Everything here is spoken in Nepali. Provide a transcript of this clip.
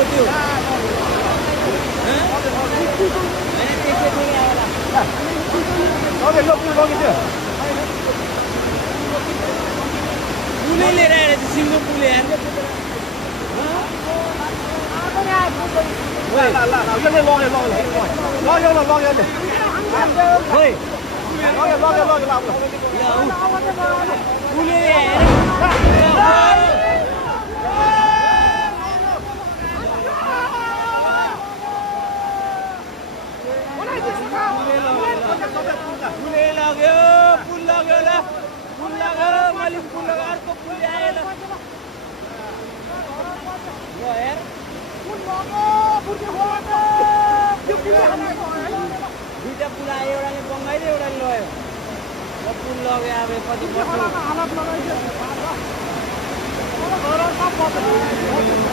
त्यो पुलै लिएर आएर सिङ्गो पुल यार दुईटा पुल आयो एउटाले बङ्गाइदियो एउटाले लग्यो पुल लग्यो अब कति